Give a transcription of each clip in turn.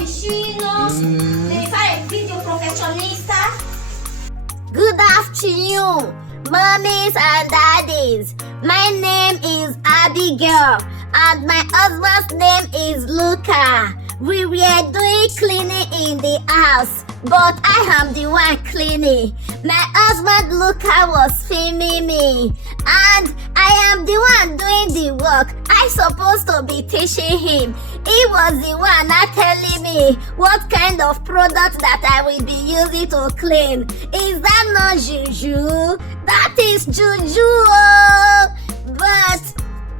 vicino, devi fare il video professionista. Good afternoon, mommies and daddies. My name is Abigail and my husband's name is Luca. We were doing cleaning in the house, but I am the one cleaning. My husband Luca was filming me and I am the one doing the work. I supposed to be teaching him. He was the one not telling me what kind of product that I will be using to clean. Is that not juju? That is juju. Oh. But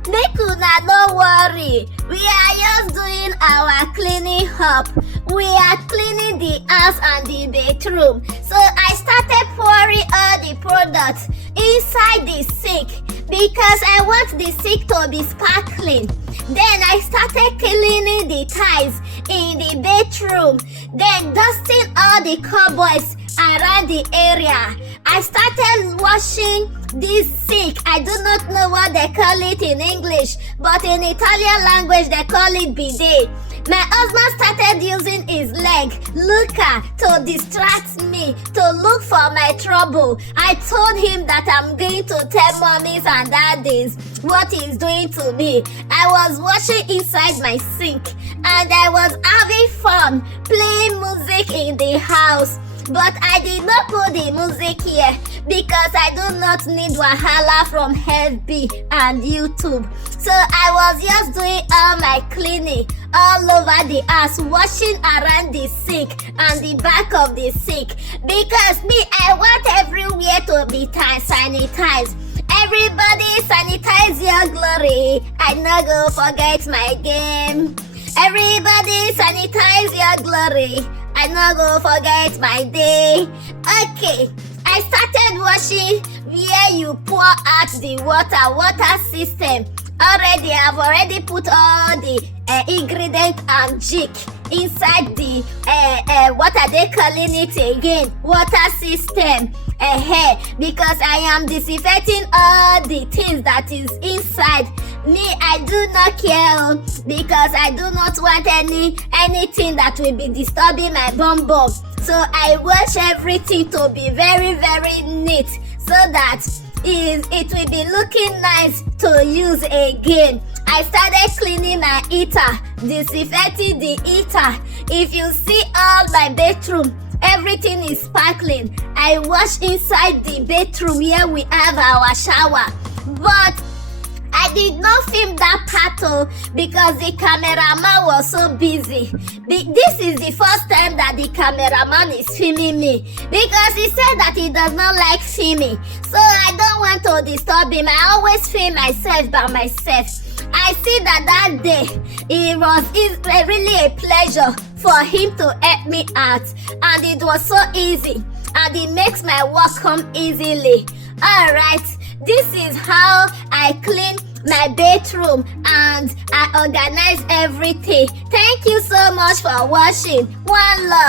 make una no worry. We are just doing our cleaning up. We are cleaning the house and the bedroom. So I started pouring all the products inside the sink because I want the sink to be sparkling. Then I started cleaning the tiles in the bedroom, then dusting all the cupboards around the area. I started washing this sink. I do not know what they call it in English, but in Italian language they call it bidet. My husband started using his leg, Luca, to distract me, to look for my trouble. I told him that I'm going to tell mommies and daddies what he's doing to me. I was washing inside my sink and I was having fun playing music in the house. But I did not put the music here because I do not need wahala from FB and YouTube. So I was just doing all my cleaning all over the house, washing around the sink and the back of the sink. Because me, I want everywhere to be sanitized. Everybody sanitize your glory. I not go forget my game. Everybody sanitize your glory. I not go forget my day. Okay, I started washing where you pour out the water system. Already, I've already put all the ingredients and jig inside the what are they calling it again? Water system. Because I am disinfecting all the things that is inside. Me, I do not care because I do not want anything that will be disturbing my bum bum. So I wash everything to be very, very neat so that it will be looking nice to use again. I started cleaning my heater, disinfecting the heater. If you see all my bedroom, everything is sparkling. I wash inside the bedroom where we have our shower. But I did not film that part because the cameraman was so busy. This is the first time that the cameraman is filming me because he said that he does not like filming. So I don't want to disturb him. I always film myself by myself. I see that day it's really a pleasure for him to help me out, and it was so easy and it makes my work come easily. Alright, this is how I clean my bedroom and I organize everything. Thank you so much for watching. One love.